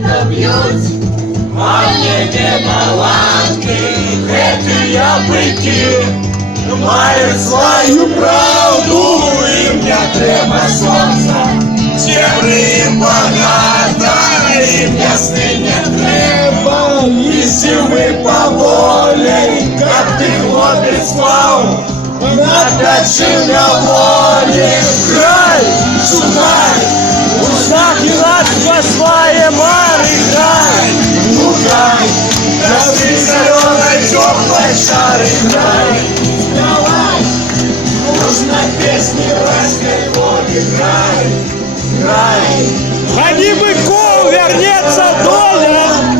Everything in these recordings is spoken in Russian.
копито б'ють, а в небі баланки, эти ябики мають свою правду, їм не треба сонця, Сєври багато, їм ясни не треба, і зими поволі, як ти хлопець спав, на печі на волі, Грай, краси зеленой теплой шары, грай, давай, нужно песни райской воли, грай, грай. Гони быков, вернется доля!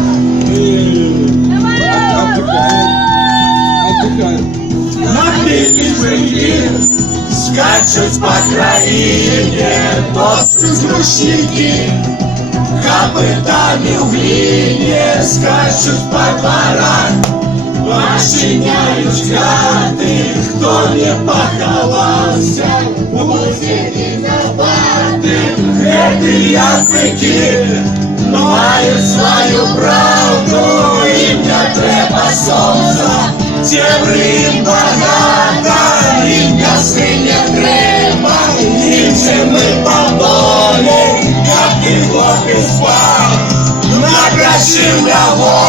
Напитки быки скачут по краине, топцы грушники, копытами в глине скачут по дворам, Пошиняют хаты, кто не поховался, будет виноваты. Эти языки мають свою правду, Sindaho.